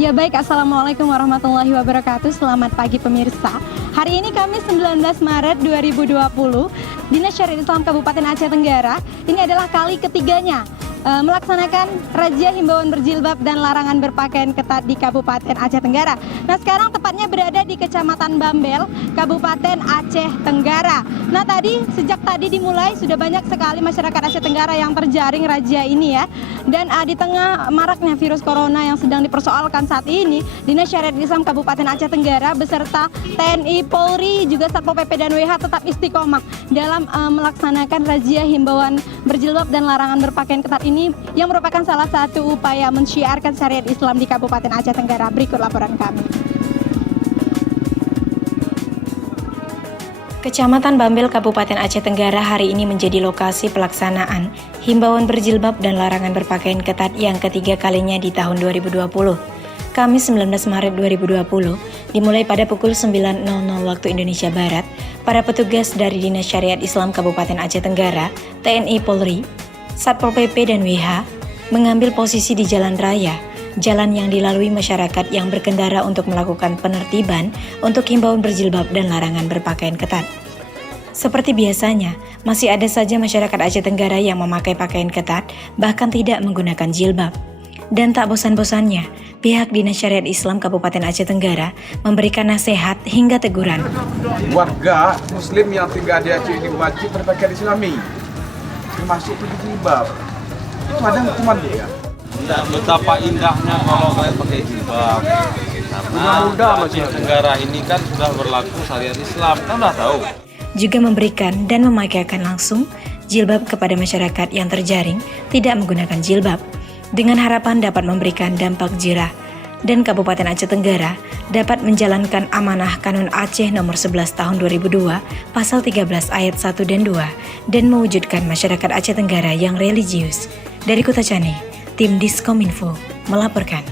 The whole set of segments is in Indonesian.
Ya baik, Assalamualaikum warahmatullahi wabarakatuh. Selamat pagi pemirsa. Hari ini Kamis 19 Maret 2020, Dinas Syariat Islam Kabupaten Aceh Tenggara ini adalah kali ketiganya melaksanakan razia himbauan berjilbab dan larangan berpakaian ketat di Kabupaten Aceh Tenggara. Nah, sekarang tepatnya berada di Kecamatan Bambel, Kabupaten Aceh Tenggara. Nah, sejak tadi dimulai sudah banyak sekali masyarakat Aceh Tenggara yang terjaring razia ini ya. Dan di tengah maraknya virus corona yang sedang dipersoalkan saat ini, Dinas Syariat Islam Kabupaten Aceh Tenggara beserta TNI, Polri, juga Satpol PP dan WH tetap istiqomah dalam melaksanakan razia himbauan berjilbab dan larangan berpakaian ketat ini yang merupakan salah satu upaya mensyiarkan syariat Islam di Kabupaten Aceh Tenggara. Berikut laporan kami. Kecamatan Bambel, Kabupaten Aceh Tenggara hari ini menjadi lokasi pelaksanaan himbauan berjilbab dan larangan berpakaian ketat yang ketiga kalinya di tahun 2020. Kamis 19 Maret 2020, dimulai pada pukul 9.00 waktu Indonesia Barat, para petugas dari Dinas Syariat Islam Kabupaten Aceh Tenggara, TNI, Polri, Satpol PP dan WH mengambil posisi di jalan raya, jalan yang dilalui masyarakat yang berkendara untuk melakukan penertiban untuk himbauan berjilbab dan larangan berpakaian ketat. Seperti biasanya, masih ada saja masyarakat Aceh Tenggara yang memakai pakaian ketat, bahkan tidak menggunakan jilbab. Dan tak bosan-bosannya, pihak Dinas Syariat Islam Kabupaten Aceh Tenggara memberikan nasihat hingga teguran. Warga Muslim yang tinggal di Aceh ini wajib berpakaian Islami, termasuk jilbab. Itu ada hukuman dia. Betapa indahnya kalau kalian pakai jilbab. Karena Aceh Tenggara ini kan sudah berlaku syariat Islam, kan udah tahu. Juga memberikan dan memakaikan langsung jilbab kepada masyarakat yang terjaring tidak menggunakan jilbab, dengan harapan dapat memberikan dampak jerah dan Kabupaten Aceh Tenggara dapat menjalankan amanah Kanun Aceh nomor 11 tahun 2002 pasal 13 ayat 1 dan 2 dan mewujudkan masyarakat Aceh Tenggara yang religius. Dari Kota Cane, tim Diskominfo melaporkan.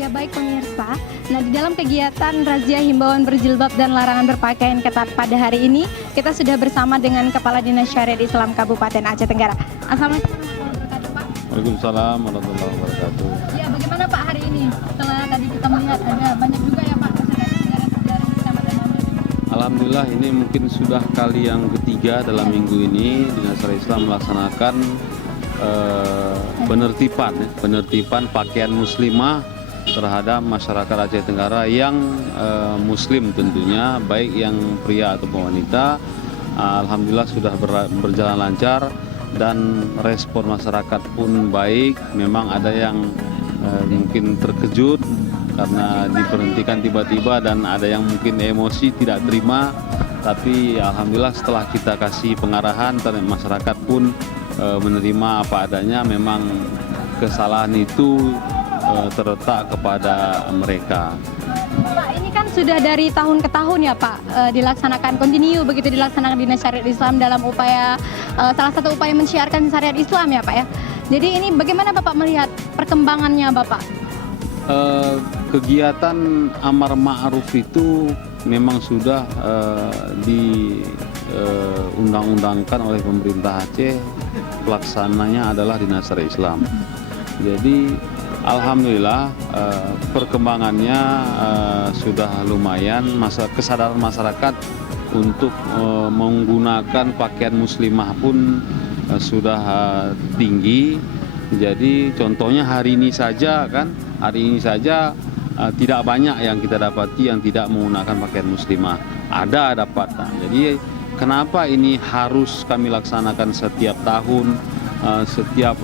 Ya baik pemirsa, nah di dalam kegiatan razia himbauan berjilbab dan larangan berpakaian ketat pada hari ini, kita sudah bersama dengan Kepala Dinas Syariat Islam Kabupaten Aceh Tenggara. Assalamualaikum warahmatullahi wabarakatuh, Pak. Waalaikumsalam warahmatullahi wabarakatuh. Ya, bagaimana Pak hari ini? Setelah tadi kita melihat ada banyak juga ya Pak masyarakat Tenggara terjaring di Kecamatan Bambel. Alhamdulillah ini mungkin sudah kali yang ketiga dalam minggu ini Dinas Syariat Islam melaksanakan penertiban pakaian muslimah terhadap masyarakat Aceh Tenggara yang muslim tentunya, baik yang pria ataupun wanita. Alhamdulillah sudah berjalan lancar dan respon masyarakat pun baik. Memang ada yang mungkin terkejut karena diberhentikan tiba-tiba dan ada yang mungkin emosi tidak terima, tapi alhamdulillah setelah kita kasih pengarahan masyarakat pun menerima apa adanya. Memang kesalahan itu terletak kepada mereka. Pak, ini kan sudah dari tahun ke tahun ya Pak dilaksanakan kontinu begitu dilaksanakan Dinas Syariat Islam dalam upaya salah satu upaya mensyiarkan syariat Islam ya Pak ya. Jadi ini bagaimana Bapak melihat perkembangannya Bapak? Kegiatan amar ma'ruf itu memang sudah diundang-undangkan oleh pemerintah Aceh. Pelaksananya adalah Dinas Syariat Islam. Jadi alhamdulillah perkembangannya sudah lumayan. Kesadaran masyarakat untuk menggunakan pakaian muslimah pun sudah tinggi. Jadi contohnya hari ini saja tidak banyak yang kita dapati yang tidak menggunakan pakaian muslimah. Ada dapat. Jadi kenapa ini harus kami laksanakan setiap tahun, setiap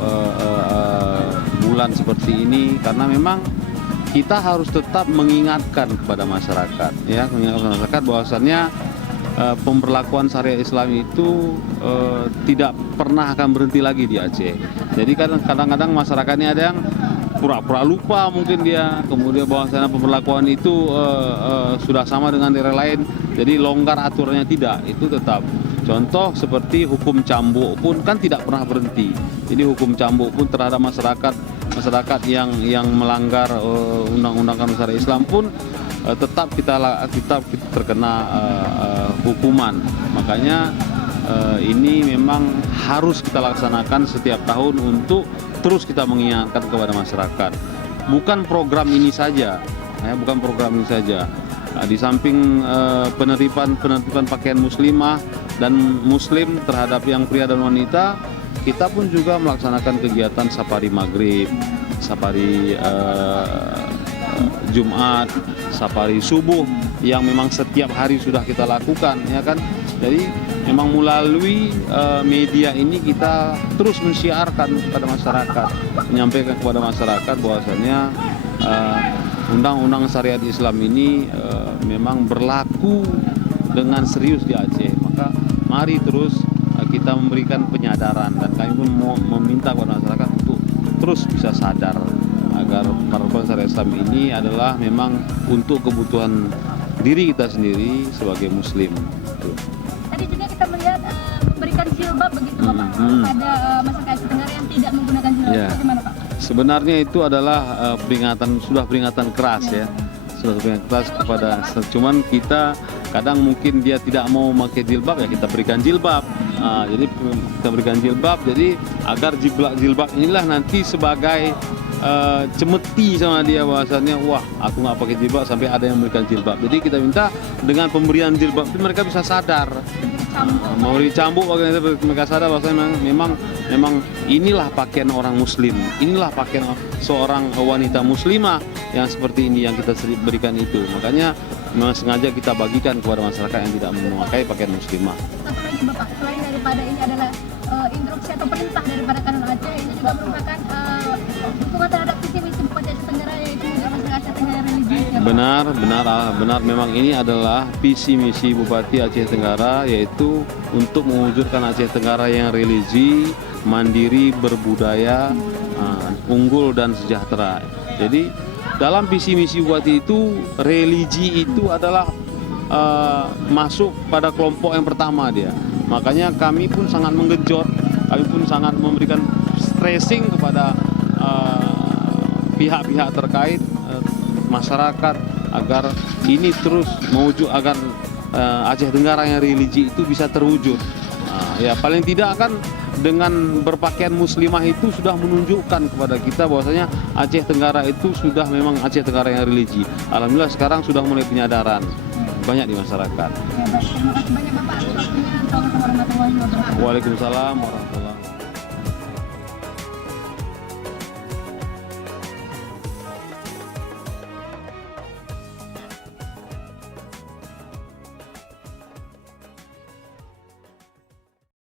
bulan seperti ini? Karena memang kita harus tetap mengingatkan kepada masyarakat, ya, mengingatkan masyarakat bahwasannya pemberlakuan syariat Islam itu tidak pernah akan berhenti lagi di Aceh. Jadi kadang-kadang masyarakat ini ada yang pura-pura lupa mungkin dia, kemudian bahwasanya pemberlakuan itu sudah sama dengan daerah lain, jadi longgar aturannya tidak, itu tetap. Contoh seperti hukum cambuk pun kan tidak pernah berhenti. Jadi hukum cambuk pun terhadap masyarakat yang melanggar undang-undang syariat Islam pun tetap kita terkena hukuman. Makanya ini memang harus kita laksanakan setiap tahun untuk terus kita mengingatkan kepada masyarakat. Bukan program ini saja, bukan program ini saja. Di samping penerimaan pakaian muslimah dan muslim terhadap yang pria dan wanita, kita pun juga melaksanakan kegiatan safari maghrib, safari Jumat, safari subuh yang memang setiap hari sudah kita lakukan, ya kan? Jadi memang melalui media ini kita terus mensiarkan kepada masyarakat, menyampaikan kepada masyarakat bahwasanya undang-undang syariat Islam ini memang berlaku dengan serius di Aceh. Maka mari terus kita memberikan penyadaran, dan kami pun meminta kepada masyarakat untuk terus bisa sadar agar peraturan syariat Islam ini adalah memang untuk kebutuhan diri kita sendiri sebagai muslim. Tadi juga kita melihat memberikan jilbab begitu Bapak pada masyarakat Aceh Tenggara yang tidak menggunakan jilbab. Ya. Bagaimana Pak? Sebenarnya itu adalah peringatan keras ya. Sudah peringatan keras kepada, cuman kita kadang mungkin dia tidak mau memakai jilbab, ya kita berikan jilbab. Jadi kita berikan jilbab, jadi agar jilbab inilah nanti sebagai cemeti sama dia bahwasannya, wah aku nggak pakai jilbab sampai ada yang memberikan jilbab. Jadi kita minta dengan pemberian jilbab itu mereka bisa sadar, mau dicambuk mereka sadar bahwasanya memang inilah pakaian orang muslim, inilah pakaian seorang wanita muslimah yang seperti ini yang kita berikan itu. Makanya memang sengaja kita bagikan kepada masyarakat yang tidak memakai pakaian muslimah. Satu lagi Bapak, selain daripada ini adalah instruksi atau perintah daripada Kanun Aceh, ini juga merupakan dukungan terhadap visi misi Bupati Aceh Tenggara, yaitu menjaga masyarakat Aceh Tenggara religius. Ya, Benar, memang ini adalah visi misi Bupati Aceh Tenggara, yaitu untuk mewujudkan Aceh Tenggara yang religi, mandiri, berbudaya, unggul dan sejahtera. Jadi dalam visi misi Bupati itu, religi itu adalah masuk pada kelompok yang pertama dia. Makanya kami pun sangat menggenjot, kami pun sangat memberikan stressing kepada pihak-pihak terkait, masyarakat, agar ini terus mewujud, agar Aceh Tenggara yang religi itu bisa terwujud. Ya paling tidak kan dengan berpakaian muslimah itu sudah menunjukkan kepada kita bahwasanya Aceh Tenggara itu sudah memang Aceh Tenggara yang religi. Alhamdulillah sekarang sudah mulai penyadaran banyak di masyarakat. baik. Terima kasih banyak Bapak atas waktunya. Assalamualaikum warahmatullahi wabarakatuh. Waalaikumsalam warahmatullahi wabarakatuh.